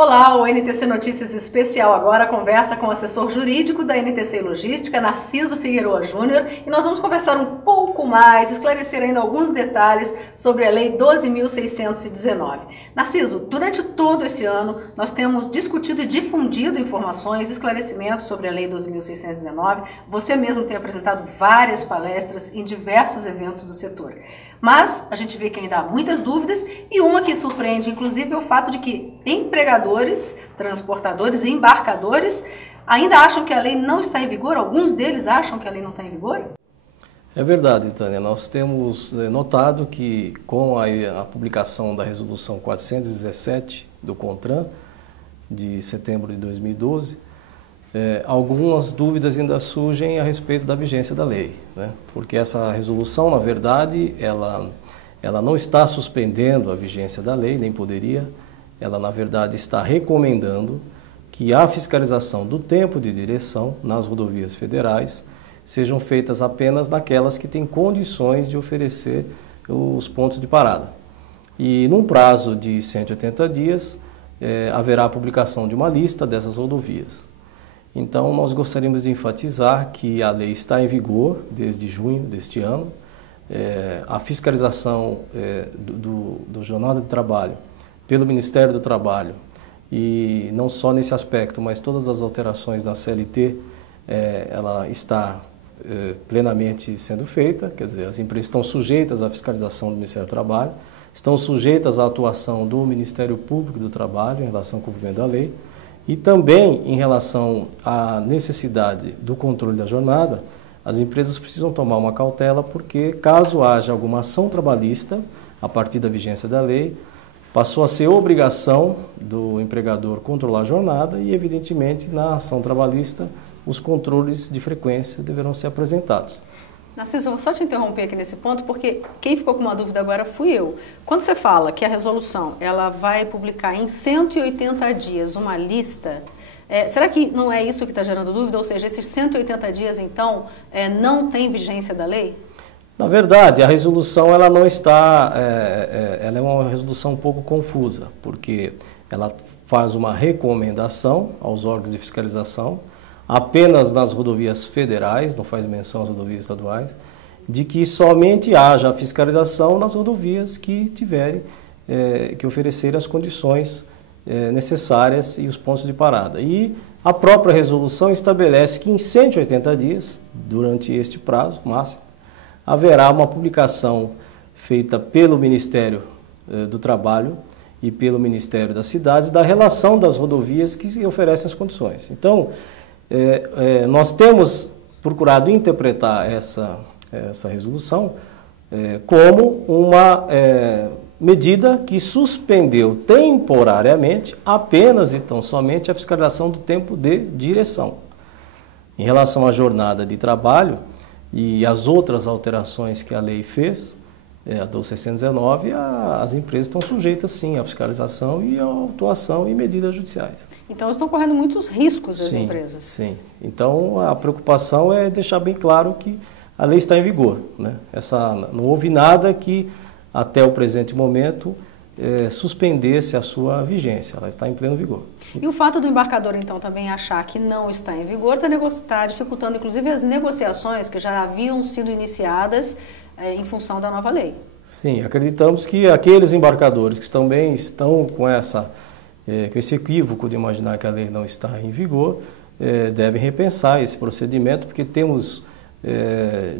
Olá, o NTC Notícias Especial agora conversa com o assessor jurídico da NTC Logística, Narciso Figueroa Júnior, e nós vamos conversar um pouco mais, esclarecer ainda alguns detalhes sobre a Lei 12.619. Narciso, durante todo esse ano nós temos discutido e difundido informações, esclarecimentos sobre a Lei 12.619. Você mesmo tem apresentado várias palestras em diversos eventos do setor. Mas a gente vê que ainda há muitas dúvidas e uma que surpreende, inclusive, é o fato de que empregadores, transportadores e embarcadores ainda acham que a lei não está em vigor. Alguns deles acham que a lei não está em vigor? É verdade, Tânia. Nós temos notado que com a publicação da Resolução 417 do CONTRAN, de setembro de 2012, algumas dúvidas ainda surgem a respeito da vigência da lei, né? Porque essa resolução, na verdade, ela não está suspendendo a vigência da lei, nem poderia. Ela, na verdade, está recomendando que a fiscalização do tempo de direção nas rodovias federais sejam feitas apenas naquelas que têm condições de oferecer os pontos de parada. E num prazo de 180 dias, haverá a publicação de uma lista dessas rodovias. Então, nós gostaríamos de enfatizar que a lei está em vigor desde junho deste ano. A fiscalização do Jornada de Trabalho pelo Ministério do Trabalho, e não só nesse aspecto, mas todas as alterações na CLT, ela está plenamente sendo feita. Quer dizer, as empresas estão sujeitas à fiscalização do Ministério do Trabalho, estão sujeitas à atuação do Ministério Público do Trabalho em relação ao cumprimento da lei. E também, em relação à necessidade do controle da jornada, as empresas precisam tomar uma cautela, porque caso haja alguma ação trabalhista, a partir da vigência da lei, passou a ser obrigação do empregador controlar a jornada e, evidentemente, na ação trabalhista, os controles de frequência deverão ser apresentados. Narciso, eu vou só te interromper aqui nesse ponto, porque quem ficou com uma dúvida agora fui eu. Quando você fala que a resolução ela vai publicar em 180 dias uma lista, será que não é isso que está gerando dúvida? Ou seja, esses 180 dias, então, não tem vigência da lei? Na verdade, a resolução ela não está, ela é uma resolução um pouco confusa, porque ela faz uma recomendação aos órgãos de fiscalização, apenas nas rodovias federais, não faz menção às rodovias estaduais, de que somente haja a fiscalização nas rodovias que tiverem, que oferecerem as condições necessárias e os pontos de parada. E a própria resolução estabelece que em 180 dias, durante este prazo máximo, haverá uma publicação feita pelo Ministério do Trabalho e pelo Ministério das Cidades da relação das rodovias que oferecem as condições. Então, nós temos procurado interpretar essa resolução como uma medida que suspendeu temporariamente apenas e tão somente a fiscalização do tempo de direção. Em relação à jornada de trabalho e as outras alterações que a lei fez, a 12.619, as empresas estão sujeitas, sim, à fiscalização e à autuação e medidas judiciais. Então, estão correndo muitos riscos as empresas. Sim. Então, a preocupação é deixar bem claro que a lei está em vigor, né? Não houve nada que, até o presente momento, suspendesse a sua vigência. Ela está em pleno vigor. E o fato do embarcador, então, também achar que não está em vigor está dificultando, inclusive, as negociações que já haviam sido iniciadas em função da nova lei. Sim, acreditamos que aqueles embarcadores que também estão com esse equívoco de imaginar que a lei não está em vigor, devem repensar esse procedimento, porque temos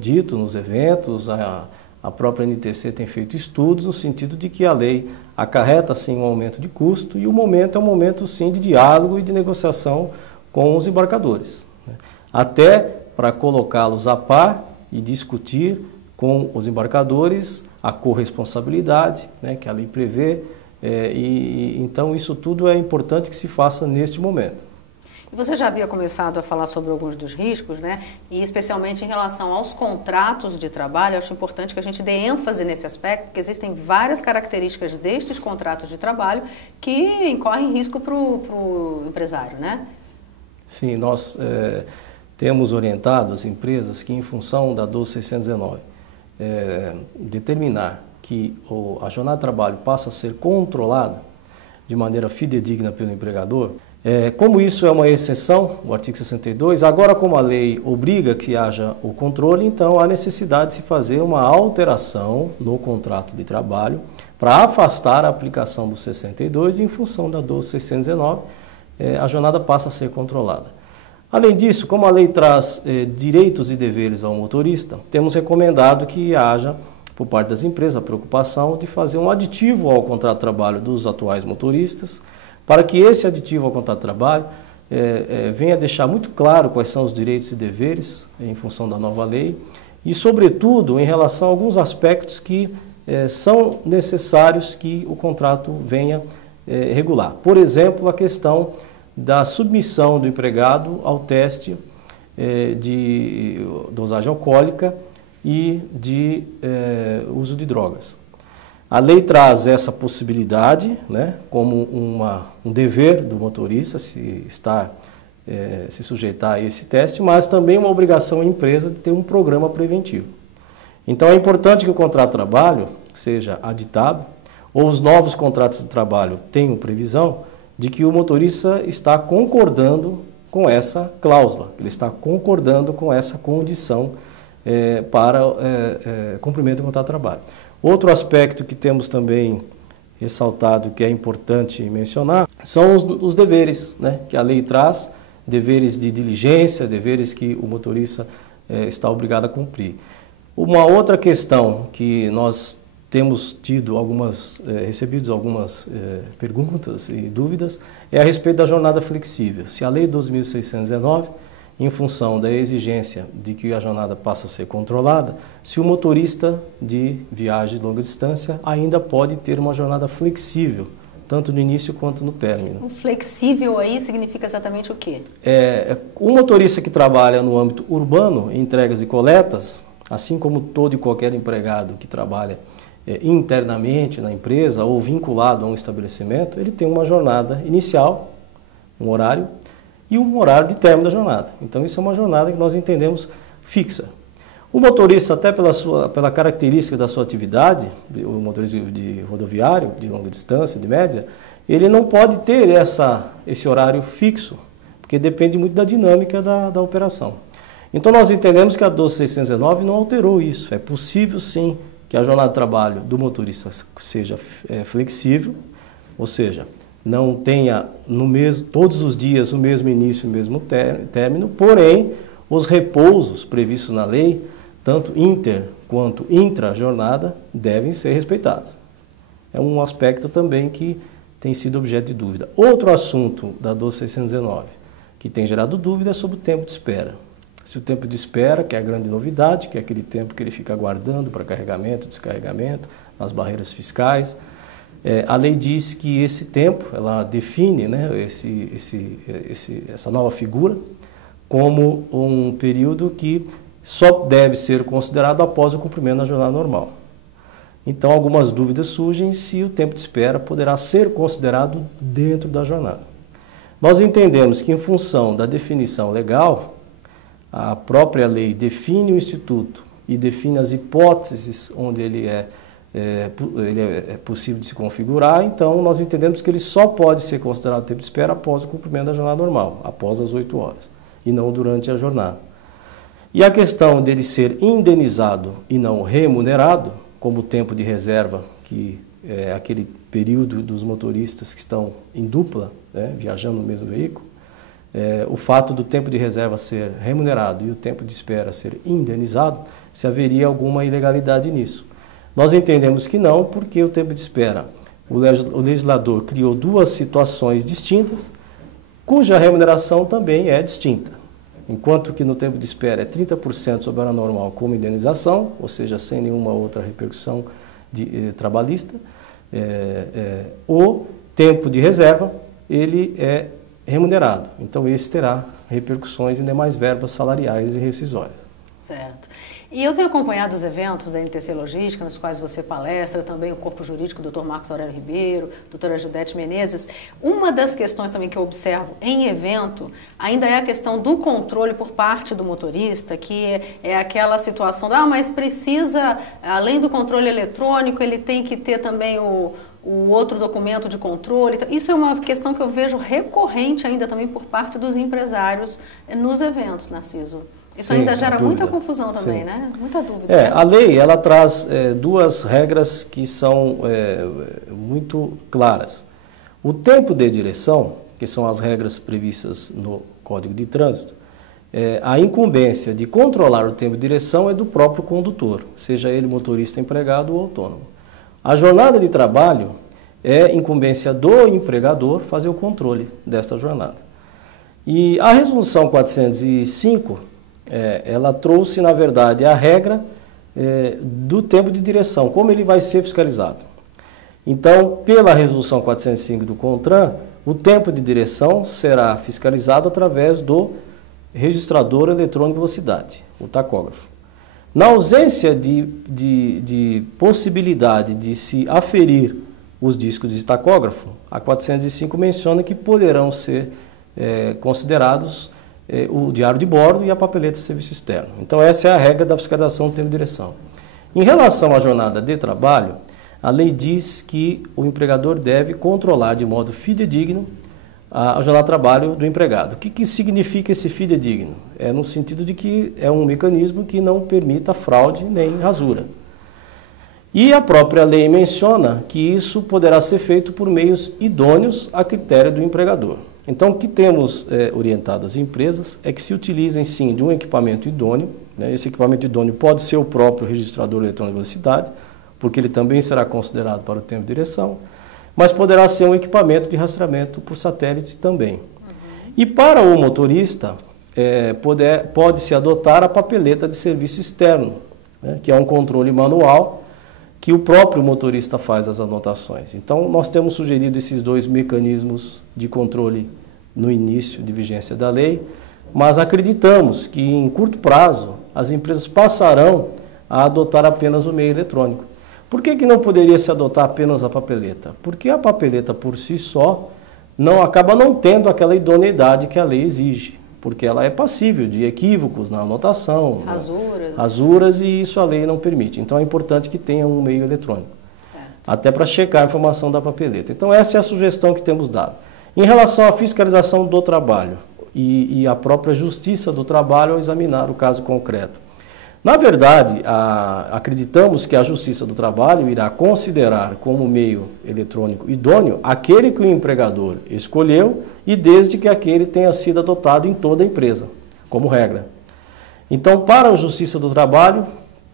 dito nos eventos, a própria NTC tem feito estudos no sentido de que a lei acarreta, sim, um aumento de custo, e o momento é um momento, sim, de diálogo e de negociação com os embarcadores, né? Até para colocá-los a par e discutir com os embarcadores a corresponsabilidade, né, que a lei prevê, então isso tudo é importante que se faça neste momento. E você já havia começado a falar sobre alguns dos riscos, né? E especialmente em relação aos contratos de trabalho. Eu acho importante que a gente dê ênfase nesse aspecto, porque existem várias características destes contratos de trabalho que incorrem risco para o empresário, né? Sim, nós temos orientado as empresas que, em função da 12.619, determinar que a jornada de trabalho passa a ser controlada, de maneira fidedigna pelo empregador. Como isso é uma exceção, o artigo 62, agora como a lei obriga que haja o controle, então há necessidade de se fazer uma alteração no contrato de trabalho para afastar a aplicação do 62 e em função da 12.619, a jornada passa a ser controlada. Além disso, como a lei traz direitos e deveres ao motorista, temos recomendado que haja, por parte das empresas, a preocupação de fazer um aditivo ao contrato de trabalho dos atuais motoristas, para que esse aditivo ao contrato de trabalho venha deixar muito claro quais são os direitos e deveres em função da nova lei e, sobretudo, em relação a alguns aspectos que são necessários que o contrato venha regular. Por exemplo, a questão da submissão do empregado ao teste de dosagem alcoólica e de uso de drogas. A lei traz essa possibilidade, né, como um dever do motorista se sujeitar a esse teste, mas também uma obrigação à empresa de ter um programa preventivo. Então é importante que o contrato de trabalho seja aditado, ou os novos contratos de trabalho tenham previsão de que o motorista está concordando com essa cláusula, ele está concordando com essa condição para cumprimento do contrato de trabalho. Outro aspecto que temos também ressaltado, que é importante mencionar, são os deveres, né, que a lei traz, deveres de diligência, deveres que o motorista está obrigado a cumprir. Uma outra questão que nós temos recebido algumas perguntas e dúvidas é a respeito da jornada flexível. Se a lei 12.619, em função da exigência de que a jornada passe a ser controlada, se o motorista de viagem de longa distância ainda pode ter uma jornada flexível, tanto no início quanto no término. O flexível aí significa exatamente o quê? O motorista que trabalha no âmbito urbano, em entregas e coletas, assim como todo e qualquer empregado que trabalha internamente na empresa ou vinculado a um estabelecimento, ele tem uma jornada inicial, um horário, e um horário de término da jornada. Então isso é uma jornada que nós entendemos fixa. O motorista, até pela característica da sua atividade, o motorista de rodoviário, de longa distância, de média, ele não pode ter esse horário fixo, porque depende muito da dinâmica da operação. Então nós entendemos que a 12.619 não alterou isso. É possível sim que a jornada de trabalho do motorista seja flexível, ou seja, não tenha todos os dias o mesmo início e o mesmo término, porém, os repousos previstos na lei, tanto inter quanto intra-jornada, devem ser respeitados. É um aspecto também que tem sido objeto de dúvida. Outro assunto da 12.619, que tem gerado dúvida, é sobre o tempo de espera. Se o tempo de espera, que é a grande novidade, que é aquele tempo que ele fica aguardando para carregamento, descarregamento, nas barreiras fiscais, a lei diz que esse tempo, ela define, né, essa nova figura como um período que só deve ser considerado após o cumprimento da jornada normal. Então, algumas dúvidas surgem se o tempo de espera poderá ser considerado dentro da jornada. Nós entendemos que, em função da definição legal, a própria lei define o instituto e define as hipóteses onde ele é possível de se configurar, então nós entendemos que ele só pode ser considerado tempo de espera após o cumprimento da jornada normal, após as 8 horas, e não durante a jornada. E a questão dele ser indenizado e não remunerado, como o tempo de reserva, que é aquele período dos motoristas que estão em dupla, né, viajando no mesmo veículo, o fato do tempo de reserva ser remunerado e o tempo de espera ser indenizado, se haveria alguma ilegalidade nisso. Nós entendemos que não, porque o tempo de espera, o legislador criou duas situações distintas, cuja remuneração também é distinta. Enquanto que no tempo de espera é 30% sobre a hora normal como indenização, ou seja, sem nenhuma outra repercussão trabalhista, o tempo de reserva ele é remunerado. Então esse terá repercussões em demais verbas salariais e rescisórias. Certo. E eu tenho acompanhado os eventos da NTC Logística, nos quais você palestra, também o Corpo Jurídico, Dr. Marcos Aurélio Ribeiro, doutora Judete Menezes. Uma das questões também que eu observo em evento ainda é a questão do controle por parte do motorista, que é aquela situação, mas precisa, além do controle eletrônico, ele tem que ter também o o outro documento de controle. Isso é uma questão que eu vejo recorrente ainda também por parte dos empresários nos eventos, Narciso. Isso ainda gera muita confusão também, né? Muita dúvida. A lei, ela traz duas regras que são muito claras. O tempo de direção, que são as regras previstas no Código de Trânsito, a incumbência de controlar o tempo de direção é do próprio condutor, seja ele motorista empregado ou autônomo. A jornada de trabalho é incumbência do empregador fazer o controle desta jornada. E a Resolução 405, ela trouxe, na verdade, a regra do tempo de direção, como ele vai ser fiscalizado. Então, pela Resolução 405 do CONTRAN, o tempo de direção será fiscalizado através do registrador eletrônico de velocidade, o tacógrafo. Na ausência de possibilidade de se aferir os discos de tacógrafo, a 405 menciona que poderão ser considerados o diário de bordo e a papeleta de serviço externo. Então, essa é a regra da fiscalização do tempo de direção. Em relação à jornada de trabalho, a lei diz que o empregador deve controlar de modo fidedigno a jornada de trabalho do empregado. O que significa esse fidedigno? É no sentido de que é um mecanismo que não permita fraude nem rasura. E a própria lei menciona que isso poderá ser feito por meios idôneos a critério do empregador. Então, o que temos orientado às empresas é que se utilizem, sim, de um equipamento idôneo. Né? Esse equipamento idôneo pode ser o próprio registrador eletrônico de velocidade, porque ele também será considerado para o tempo de direção, mas poderá ser um equipamento de rastreamento por satélite também. E para o motorista, pode-se adotar a papeleta de serviço externo, né? Que é um controle manual que o próprio motorista faz as anotações. Então, nós temos sugerido esses dois mecanismos de controle no início de vigência da lei, mas acreditamos que, em curto prazo, as empresas passarão a adotar apenas o meio eletrônico. Por que não poderia se adotar apenas a papeleta? Porque a papeleta, por si só, acaba não tendo aquela idoneidade que a lei exige, porque ela é passível de equívocos na anotação, rasuras, e isso a lei não permite. Então, é importante que tenha um meio eletrônico, até para checar a informação da papeleta. Então, essa é a sugestão que temos dado. Em relação à fiscalização do trabalho e a própria Justiça do Trabalho ao examinar o caso concreto. Na verdade, acreditamos que a Justiça do Trabalho irá considerar como meio eletrônico idôneo aquele que o empregador escolheu e desde que aquele tenha sido adotado em toda a empresa, como regra. Então, para a Justiça do Trabalho,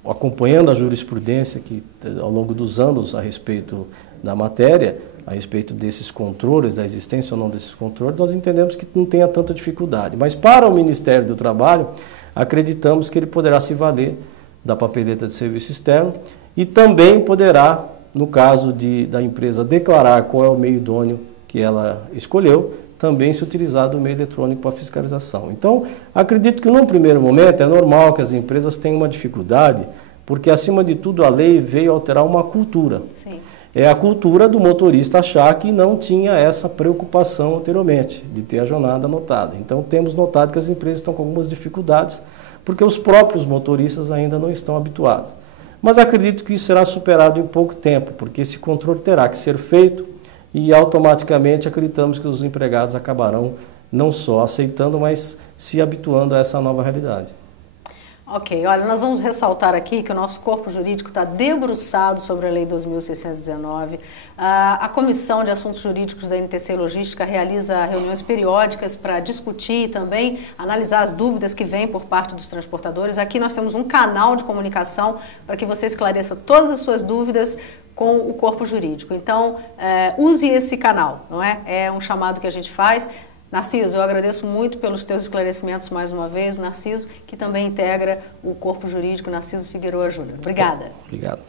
acompanhando a jurisprudência que ao longo dos anos a respeito da matéria, a respeito desses controles, da existência ou não desses controles, nós entendemos que não tenha tanta dificuldade. Mas para o Ministério do Trabalho, acreditamos que ele poderá se valer da papeleta de serviço externo e também poderá, no caso da empresa declarar qual é o meio idôneo que ela escolheu, também se utilizar do meio eletrônico para fiscalização. Então, acredito que num primeiro momento é normal que as empresas tenham uma dificuldade, porque acima de tudo a lei veio alterar uma cultura. Sim. É a cultura do motorista achar que não tinha essa preocupação anteriormente, de ter a jornada anotada. Então, temos notado que as empresas estão com algumas dificuldades, porque os próprios motoristas ainda não estão habituados. Mas acredito que isso será superado em pouco tempo, porque esse controle terá que ser feito e automaticamente acreditamos que os empregados acabarão não só aceitando, mas se habituando a essa nova realidade. Ok, olha, nós vamos ressaltar aqui que o nosso corpo jurídico está debruçado sobre a Lei 2.619. A Comissão de Assuntos Jurídicos da NTC Logística realiza reuniões periódicas para discutir e também analisar as dúvidas que vêm por parte dos transportadores. Aqui nós temos um canal de comunicação para que você esclareça todas as suas dúvidas com o corpo jurídico. Então, use esse canal, não é? É um chamado que a gente faz. Narciso, eu agradeço muito pelos teus esclarecimentos mais uma vez, Narciso, que também integra o corpo jurídico Narciso Figueroa Júnior. Obrigada. Obrigado.